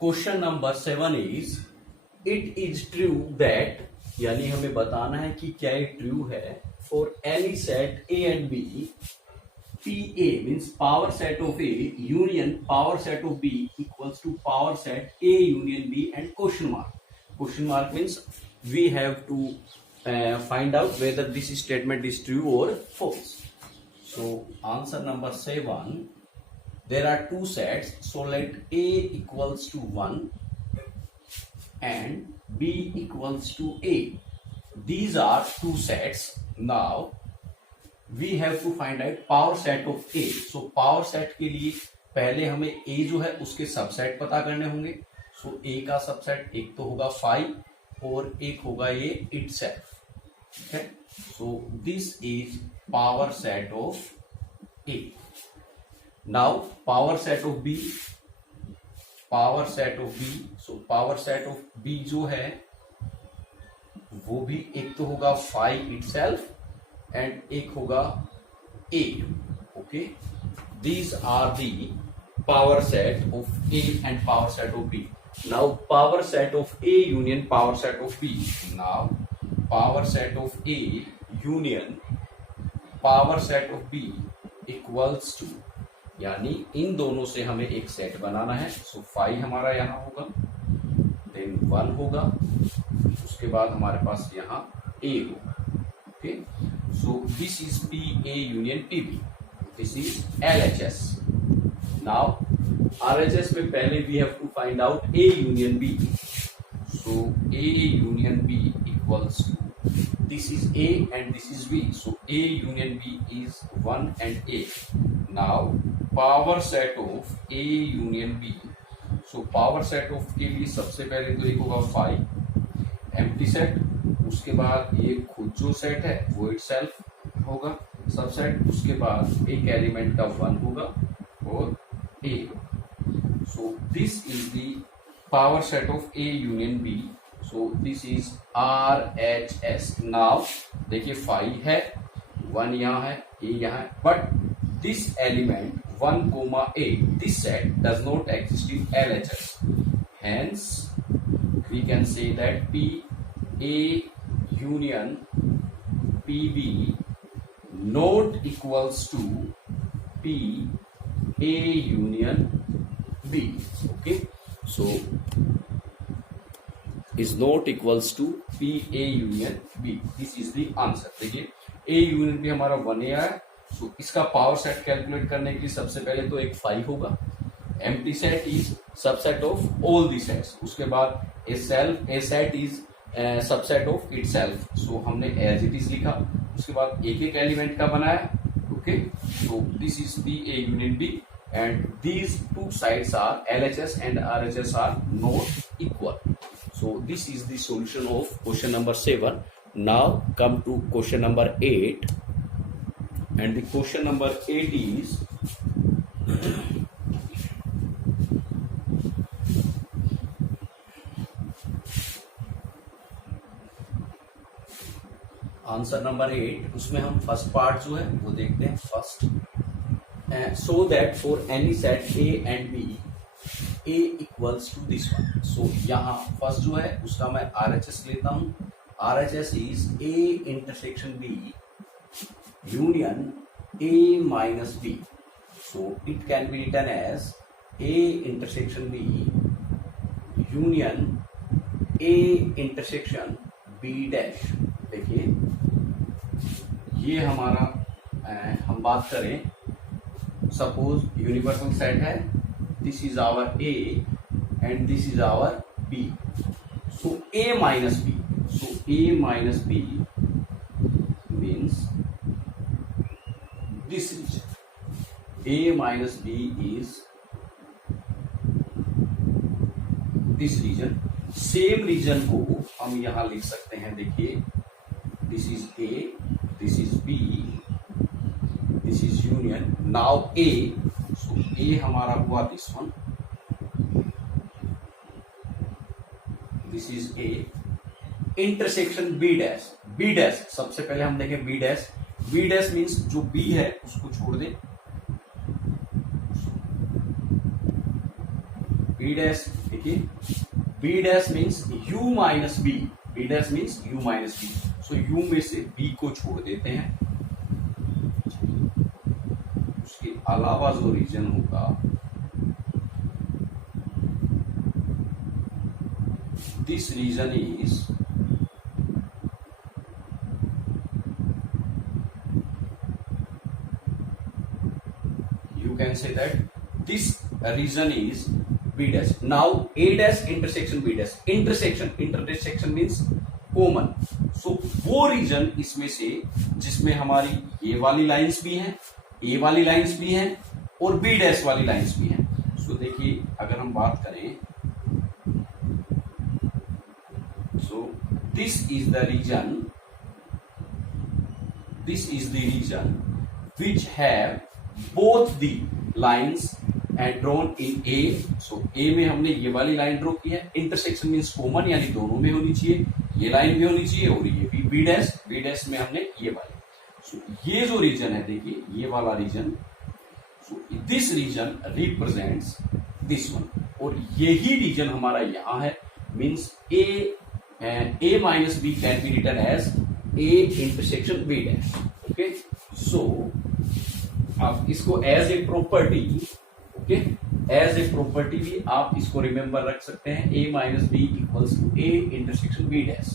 Question number 7 is it is true that, यानी हमें बताना है कि क्या ये ट्रू है for any set A and B, P A means power set of A union power set of B equals to power set A union B and question mark means we have to find out whether this statement is true or false. So answer number 7, there are two sets, so let A equals to 1 and B equals to A. These are two sets. Now we have to find out power set of A. So power set के लिए पहले हमें A जो है उसके subset पता करने होंगे. So A का सबसेट एक तो होगा 5 और एक होगा ये itself. Okay, so this is power set of A. Now power set of B, so power set of B जो है वो भी एक तो होगा 5 itself and एक होगा A. Okay, these are the power set of A and power set of B. Now power set of A union power set of B. Now power set of A union power set of B equals to, यानी इन दोनों से हमें एक set बनाना है. सो 5 हमारा यहाँ होगा, then 1 होगा, उसके बाद हमारे पास यहाँ A होगा. Okay, so this is P A union P B, this is LHS. Now RHS में पहले we have to find out A union B. So A union B equals to, this is A and this is B. So A union B is 1 and A. Now power set of A union B. So power set of के लिए सबसे पहले तो एक होगा 5 empty set, उसके बाद ये खुद जो सेट है वो itself होगा सबसेट, उसके बाद एक एलिमेंट का 1 होगा और A. So this is the power set of A union B. So this is RHS. Now देखिए 5 है, 1 यहाँ है, A यहाँ है, but this element 1, A, this set does not exist in LHS. Hence we can say that P A union PB not equals to P A union B. Okay, so is not equals to P A union B. This is the answer. देखिए A union B हमारा 1A आया. सो इसका power set calculate करने के लिए सबसे पहले तो एक 5 होगा. Empty set is subset of all the sets. उसके बाद a set is subset of itself. So हमने एज इट इज लिखा, उसके बाद एक एक एलिमेंट का बनाया. Okay, so this is the A union B and these two sides are LHS and RHS are not equal. So this is the solution of question number 7. Now come to question number 8, and the question number 8 is answer number 8. उसमें हम first part जो है वो देखते हैं. First, so that for any set A and B A equals to this one. So यहाँ first जो है उसका मैं RHS लेता हूँ. RHS is A intersection B union A minus B. So it can be written as A intersection B union A intersection B dash. देखिए ये हमारा हम बात करें, सपोज यूनिवर्सल सेट है, this is our A and this is our B. So A minus B, so A minus B means this region. A minus B is this region. Same region को हम यहां लिख सकते हैं. देखिए this is A, this is B, this is union. Now A, so A हमारा हुआ this one, this is A intersection B dash. B dash सबसे पहले हम देखें B dash. B dash means जो B है उसको छोड़ दे. बी डैश, देखिए B dash means U minus B, B dash means U minus B, so you में से बी को छोड़ देते हैं, उसके अलावा जो रीजन होगा this region is you can say that this region is B dash. Now A dash intersection B dash, intersection means common. So वो रीजन इसमें से जिसमें हमारी ये वाली लाइंस भी हैं, A वाली लाइंस भी हैं और B डैश वाली लाइंस भी हैं. सो देखिए अगर हम बात करें, so this is the region which have both the lines and drawn in A. So A में हमने ये वाली लाइन ड्रॉ की है, इंटरसेक्शन मीन्स कॉमन, यानी दोनों में होनी चाहिए, ये लाइन भी होनी चाहिए और ये भी बी डैश में हमने ये वाली. सो ये जो रीजन है, देखिए ये वाला region, so this region represents this one, और यही रीजन हमारा यहाँ है, means A minus B can be written as A intersection B dash. Okay, so आप इसको as a property, okay, as a property भी आप इसको रिमेंबर रख सकते हैं, A minus B equals to A intersection B dash.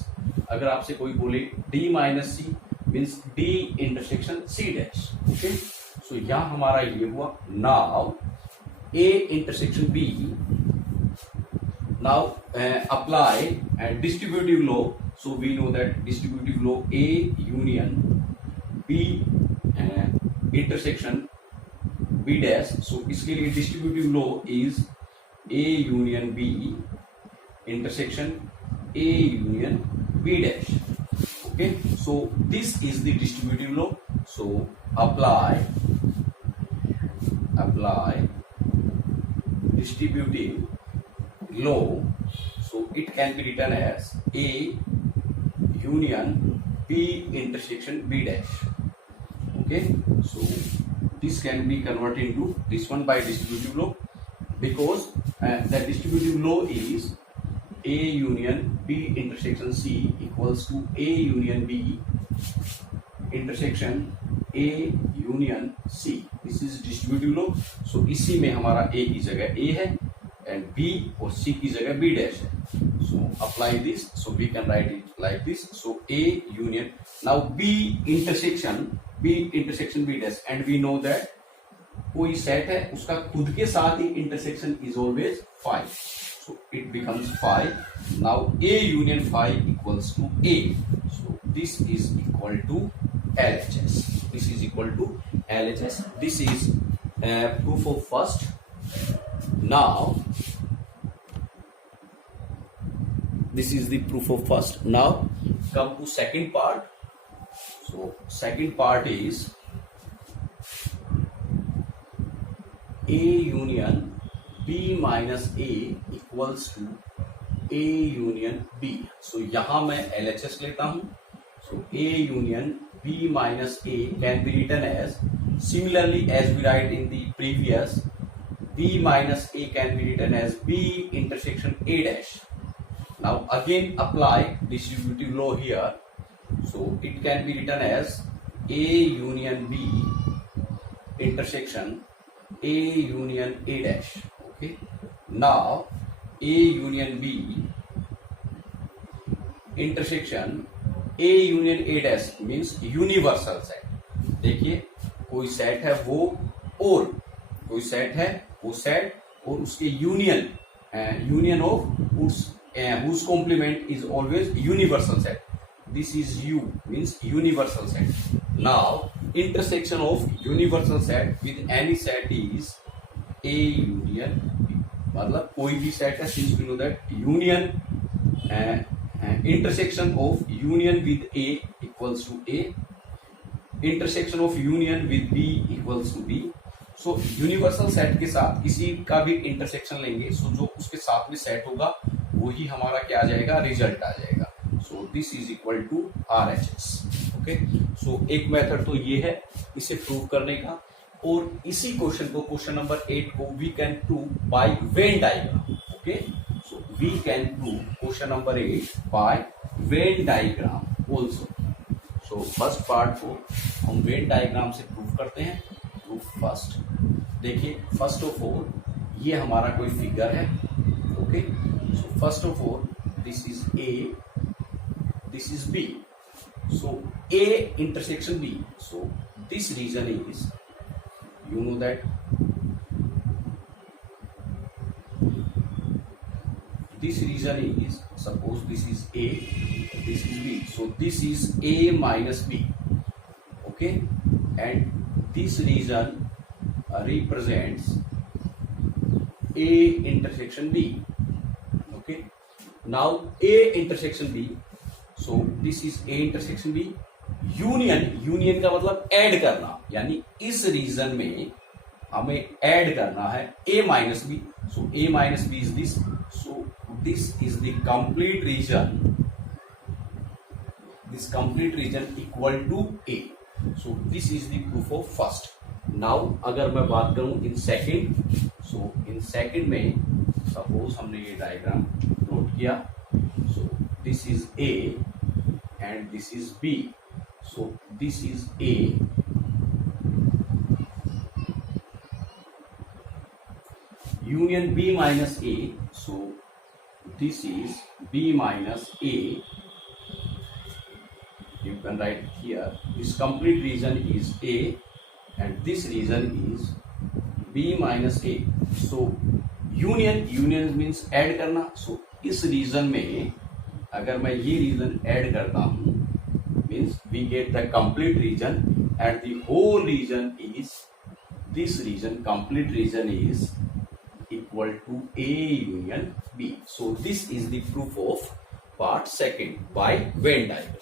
अगर आपसे कोई बोले D minus C means D intersection C dash. Okay, सो यहां हमारा ये हुआ. Now A intersection B, now apply distributive law. So we know that distributive law A union B intersection B dash. So इसके लिए distributive law is A union B intersection A union B dash. Okay, so this is the distributive law. So apply distributive law. So it can be written as A union B intersection B dash. Okay, so this can be converted into this one by distributive law, because the distributive law is A union B intersection C equals to A union B intersection A union C. This is distributive law. So इसी में हमारा A की जगह A है and B और C की जगह B dash है. So apply this. So we can write it like this. So A union, now B intersection B dash, and we know that कोई सेट है उसका खुद के साथ ही intersection is always 5. So it becomes 5. Now A union 5 equals to A. So this is equal to LHS. This is equal to LHS. This is proof of first. Now this is the proof of first. Now come to second part. So second part is A union B minus A equals to A union B. So यहाँ मैं LHS लेता हूँ. So A union B minus A can be written as, similarly as we write in the previous, B minus A can be written as B intersection A dash. Now again apply distributive law here. So it can be written as A union B intersection A union A dash. Okay. Now A union B intersection A union A dash means universal set. देखिए कोई set है वो, और कोई set है वो set और उसके union of whose complement is always universal set. This is U means universal set. Now intersection of universal set with any set is A union B. मतलब कोई भी सेट है, since we know that union intersection of union with A equals to A, intersection of union with B equals to B. So universal set के साथ किसी का भी intersection लेंगे, सो जो उसके साथ में सेट होगा वही हमारा क्या आ जाएगा, रिजल्ट आ जाएगा. So this is equal to RHS. Okay, so एक मेथड तो ये है इसे प्रूव करने का. और इसी क्वेश्चन को, क्वेश्चन नंबर 8 को we can prove by Venn diagram. Okay, so we can prove question number 8 by Venn diagram also. So first part को हम वेन डायग्राम से प्रूव करते हैं। प्रूफ फर्स्ट, देखिए फर्स्ट ऑफ ऑल ये हमारा कोई फिगर है। Okay, so first of all this is A, this is B, so A intersection B, so this region is, you know that this region is, suppose this is A, this is B, so this is A minus B. Okay, and this region represents A intersection B. Okay, now A intersection B, so this is A intersection B, union का मतलब add करना, यानी इस reason में हमें add करना है A minus B. So A minus B is this, so this is the complete region, this complete region equal to A। So this is the proof of first. Now अगर मैं बात करूं in second, so in second में suppose हमने ये diagram plot किया, so this is A and this is B, so this is A, union B minus A, so this is B minus A. You can write here, this complete region is A and this region is B minus A. So union means add करना, so इस region में अगर मैं ये reason add करता हूं, means we get the complete region and the whole region is this region, complete region is equal to A union B। So this is the proof of part second by Venn diagram.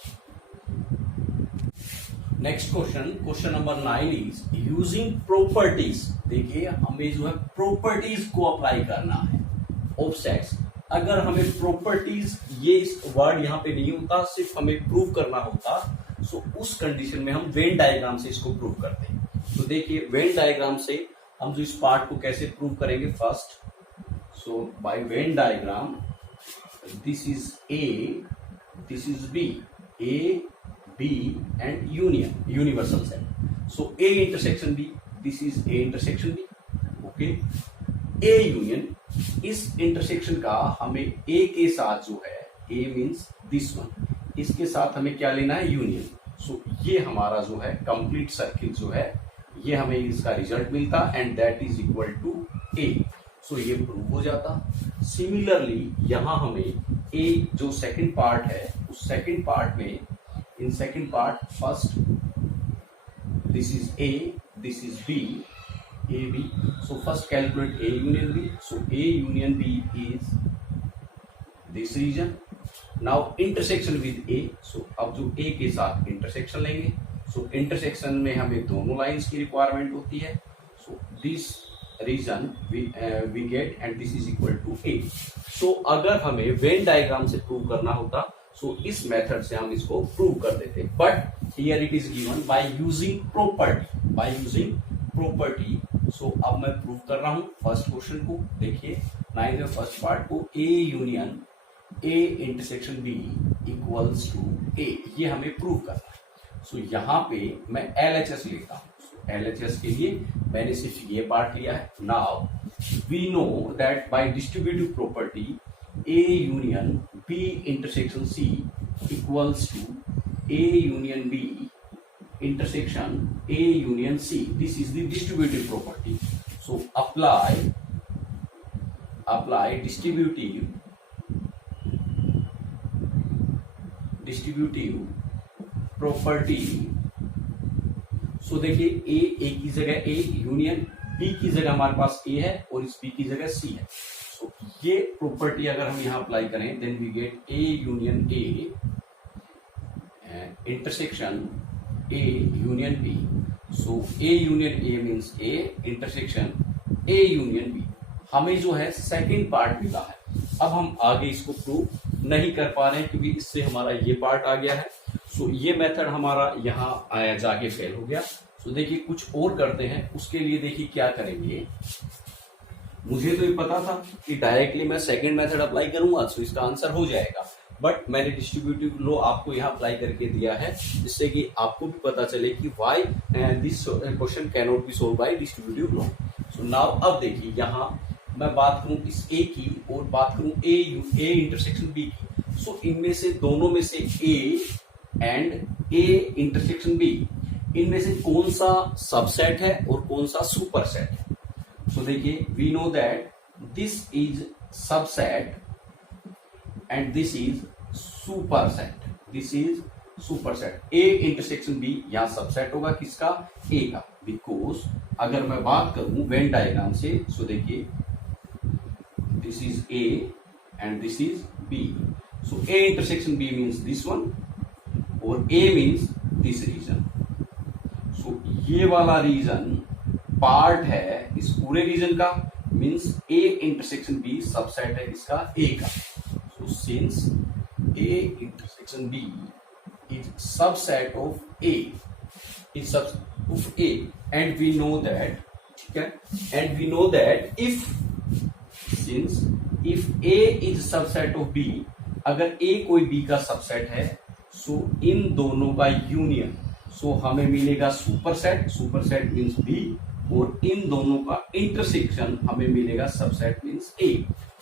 Next question, question number 9 is using properties. देखिए हमें जो है properties को apply करना है of sets. अगर हमें properties, ये वर्ड यहाँ पे नहीं होता, सिर्फ हमें प्रूव करना होता, सो उस कंडीशन में हम वेन डायग्राम से इसको प्रूव करते हैं। तो देखिए वेन डायग्राम से हम जो इस पार्ट को कैसे प्रूव करेंगे first, so by Venn diagram this is A, this is B, A B and union, universal set. So A intersection B, this is A intersection B. Okay, A union, इस intersection का हमें ए के साथ जो है, ए means this one, इसके साथ हमें क्या लेना है, यूनियन। सो ये हमारा जो है कंप्लीट सर्किल जो है, ये हमें इसका रिजल्ट मिलता and that is equal to A. So ये प्रूव हो जाता। सिमिलरली यहां हमें ए जो सेकंड पार्ट है, उस सेकंड पार्ट में, in second part first this is A, this is B, A B. So first calculate A union B. So A union B is this region. Now intersection with A. So अब जो A के साथ intersection लेंगे. So intersection में हमें दोनों lines की requirement होती है. So this region we get and this is equal to A. So अगर हमें Venn diagram से prove करना होता, so इस method से हम इसको prove कर देते. But here it is given by using property. By using property. सो अब मैं प्रूव कर रहा हूं फर्स्ट क्वेश्चन को। देखिए 9 में फर्स्ट पार्ट को A union A intersection B equals to A, ये हमें प्रूव करना है। सो यहाँ पे मैं LHS लेता हूँ। LHS के लिए मैंने सिर्फ ये पार्ट लिया है। Now we know that by distributive property A union B intersection C equals to A union B intersection A union C. This is the distributive property. So apply distributive property. So देखिए A की जगह A union B की जगह हमारे पास A है और इस B की जगह C है। So ये प्रॉपर्टी अगर हम यहाँ अप्लाई करें, then we get A union A intersection A union B. So A union A means A intersection A union B. हमें जो है सेकंड पार्ट मिला है। अब हम आगे इसको प्रूव नहीं कर पा रहे हैं क्योंकि इससे हमारा ये पार्ट आ गया है। सो ये मेथड हमारा यहाँ आया जाके फेल हो गया। सो देखिए कुछ और करते हैं, उसके लिए देखिए क्या करेंगे। मुझे तो ये पता था कि डायरेक्टली मैं सेकंड मेथड अप्लाई करूंगा तो इसका आंसर हो जाएगा, बट मैंने डिस्ट्रीब्यूटिव लॉ आपको यहाँ अप्लाई करके दिया है, जिससे कि आपको भी पता चले कि why this question can not be solve bye distributive law. So now अब देखिए यहाँ मैं बात करूं इस ए की और बात करूं ए इंटरसेक्शन बी की। सो इनमें से दोनों में से A and A intersection B, इनमें से कौन सा सबसेट है और कौन सा सुपरसेट है। सो देखिए we know that this is subset and this is superset, this is superset. A intersection B यहां सबसेट होगा किसका, ए का, बिकॉज अगर मैं बात करूं वेन डायग्राम से, सो देखिए this is A and this is B. So A intersection B means this one or A means this region. So ये वाला रीजन पार्ट है इस पूरे रीजन का, means A intersection B subset है इसका A का। So since A intersection B is subset of A, is subset of A, and we know that, ठीक है, and we know that since if A is subset of B, अगर A कोई B का subset है, सो इन दोनों का union, सो हमें मिलेगा सुपरसेट, सुपरसेट मीन्स B, और इन दोनों का इंटरसेक्शन हमें मिलेगा सबसेट मीन्स A।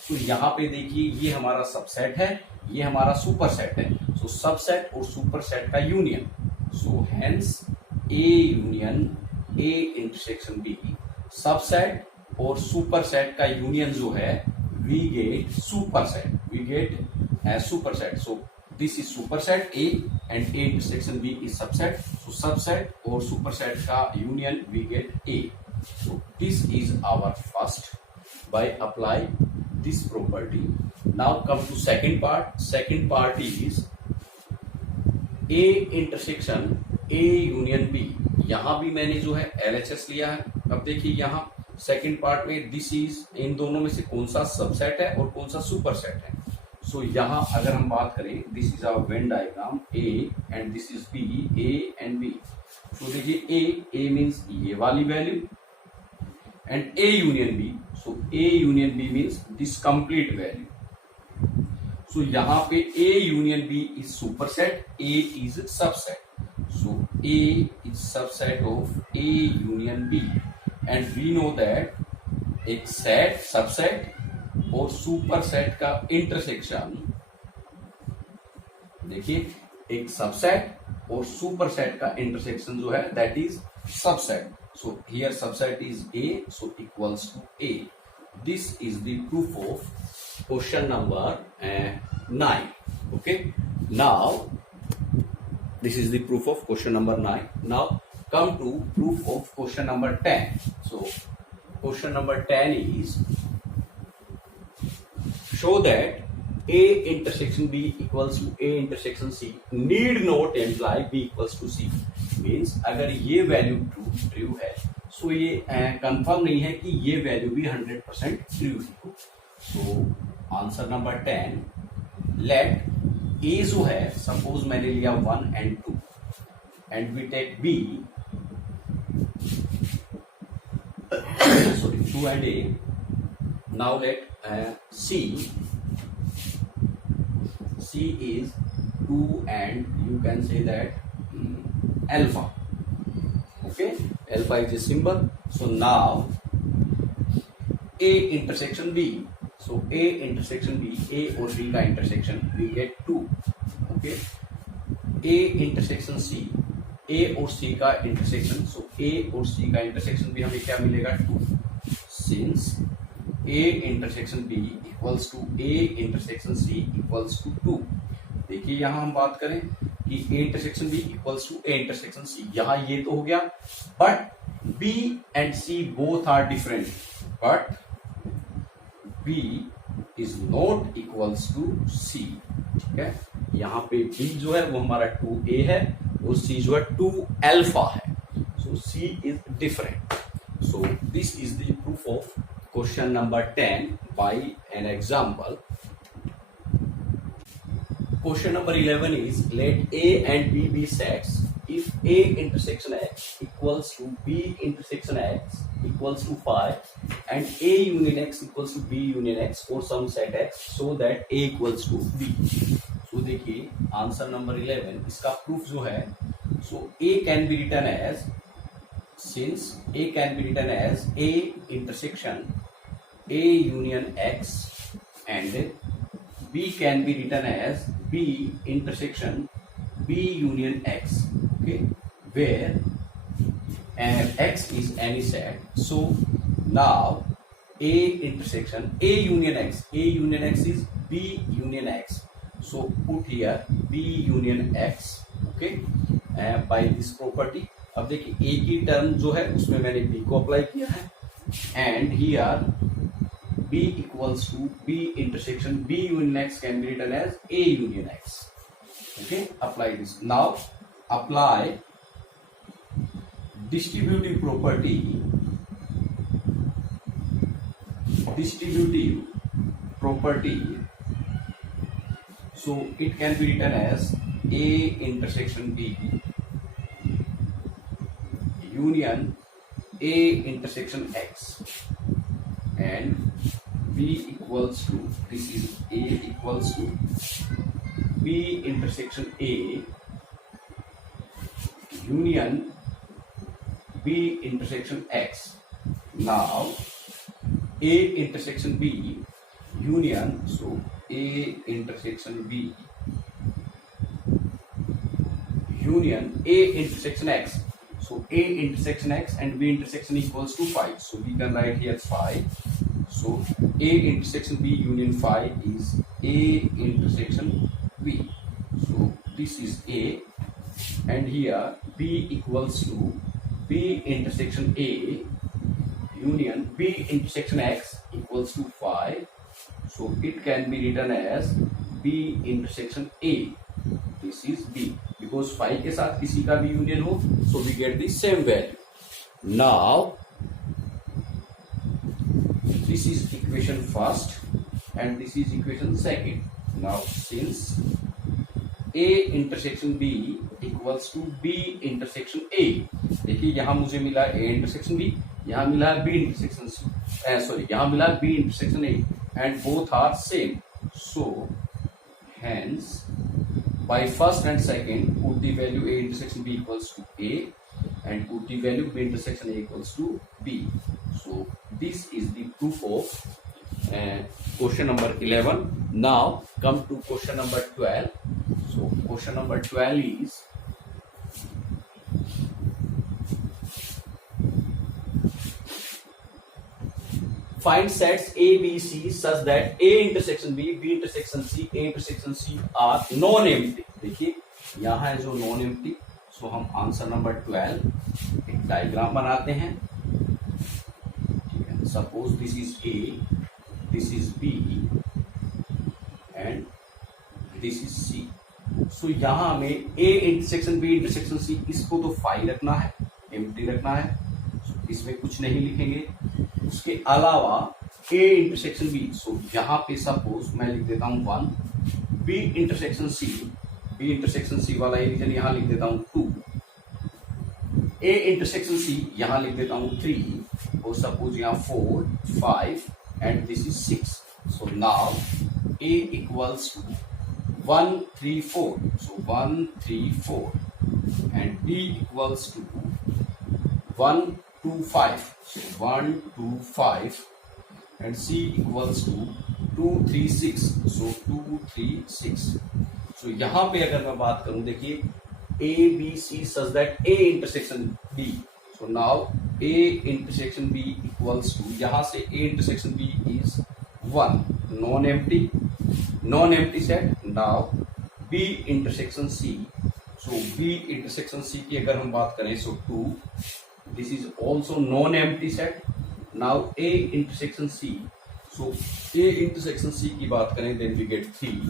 तो यहाँ पे देखिए ये हमारा सबसेट है, ये हमारा सुपरसेट है, सो सबसेट और सुपरसेट का union, so hence A union A intersection B, subset और सुपरसेट का यूनियन जो है we get superset, we get superset. So this is superset A and A intersection B is subset, so subset और superset का union we get A. So this is our first by apply this property. Now come to second part. Second part is A intersection A union B. यहां भी मैंने जो है LHS लिया है। अब देखिए यहां सेकंड पार्ट में दिस इज, इन दोनों में से कौन सा सबसेट है और कौन सा सुपरसेट है। सो यहां अगर हम बात करें, this is our Venn diagram A and this is B, A and B. So देखिए ए मीन्स ये वाली value and A union B, so A union B means this complete value. So यहां पे A union B is superset, A is subset, so A is subset of A union B. And we know that एक set, subset और superset का intersection, देखिए एक subset और superset का intersection जो है that is subset. So here subset is A, so equals to A. This is the proof of question number 9। Okay, now this is the proof of question number 9. Now come to proof of question number 10. So question number 10 is show that A intersection B equals to A intersection C need not imply B equals to C. Means अगर ये value true है, सो ये confirm नहीं है कि ये value भी 100% true है। So answer number 10, let A जो है, सपोज मैंने लिया 1 and 2 and we take B, sorry 2 and A. Now let C is 2 and you can say that alpha. Okay, alpha is a symbol. So now A intersection B. So A intersection B, A और B का intersection we get 2. Okay, A intersection C, A और C का intersection, so A और C का intersection भी हमें क्या मिलेगा 2. Since A intersection B equals to A intersection C equals to 2. देखिए यहाँ हम बात करें कि A intersection B equals to A intersection C, यहाँ ये तो हो गया, but B and C both are different, but B is not equals to C. ठीक है, यहाँ पे B जो है वो हमारा 2A है और C जो है 2 alpha है, so C is different. So this is the proof of question number 10 by an example. Question number 11 is let A and B be sets if A intersection X equals to B intersection X equals to phi and A union X equals to B union X for some set X so that A equals to B. So देखिए answer number 11 इसका proof जो है, so A can be written as, since A can be written as A intersection A union X and B can be written as B intersection B union X, okay, where X is any set. So now A intersection A union X is B union X. So put here B union X, okay, by this property. अब देखिए A की term जो है उसमें मैंने B को apply किया है and here B equals to B intersection B union X can be written as A union X. Okay, apply this. Now apply distributive property. So it can be written as A intersection B union A intersection X and B equals to, this is A equals to B intersection A union B intersection X. Now A intersection B union, so A intersection B union A intersection X. So A intersection X and B intersection equals to phi. So we can write here phi. So A intersection B union phi is A intersection B. So this is A and here B equals to B intersection A union B intersection X equals to phi. So it can be written as B intersection A. This is B because phi के साथ किसी का भी union हो, so we get the same value. Now this is equation first and this is equation second. Now since A intersection B equals to B intersection A, देखिए यहाँ मुझे मिला A intersection B, यहाँ मिला B intersection C, यहाँ मिला B intersection A and both are same. So hence by first and second put the value A intersection B equals to A and put the value B intersection A equals to B. So this is the proof of question number 11. Now come to question number 12. So question number 12 is find sets A, B, C such that A intersection B, B intersection C, A intersection C are non-empty. देखिए यहाँ है जो non-empty. So हम answer number 12 एक diagram बनाते हैं. Suppose this is A, this is B and this is C. So यहाँ हमें A intersection B intersection C इसको तो phi रखना है, empty रखना है, so इसमें कुछ नहीं लिखेंगे. उसके अलावा A intersection B, so यहाँ पे सपोज मैं लिख देता हूँ 1, B intersection C, B intersection C वाला रीजन यहाँ लिख देता हूँ 2, A intersection C यहाँ लिख देता हूँ 3 और सपोज यहाँ 4, 5 and this is 6. So now A equals to 1, 3, 4. So 1, 3, 4 and B equals to 1, 2, 5. So 1, 2, 5 and C equals to 2, 3, 6. So 2, 3, 6. So यहाँ पे अगर मैं बात करूं देखिए A, B, C such that A intersection B. So now A intersection B equals to, यहाँ से A intersection B is 1, non-empty set. Now B intersection C. So B intersection C की अगर हम बात करें so 2. This is also non-empty set. Now A intersection C. So A intersection C की बात करें then we get 3.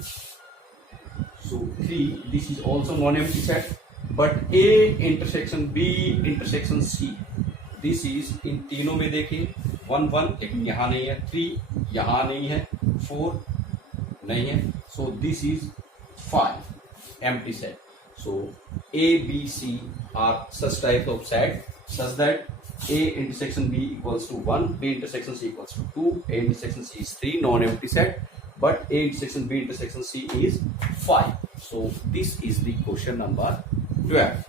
So 3. This is also non-empty set. But A intersection B intersection C. This is इन तीनों में देखिए 1, 1 लेकिन यहाँ नहीं है, 3 यहाँ नहीं है, 4 नहीं है. So this is 5 empty set. So A, B, C are such types of set such that A intersection B equals to 1, B intersection C equals to 2, A intersection C is 3, non-empty set, but A intersection B intersection C is 5. So this is the question number 12.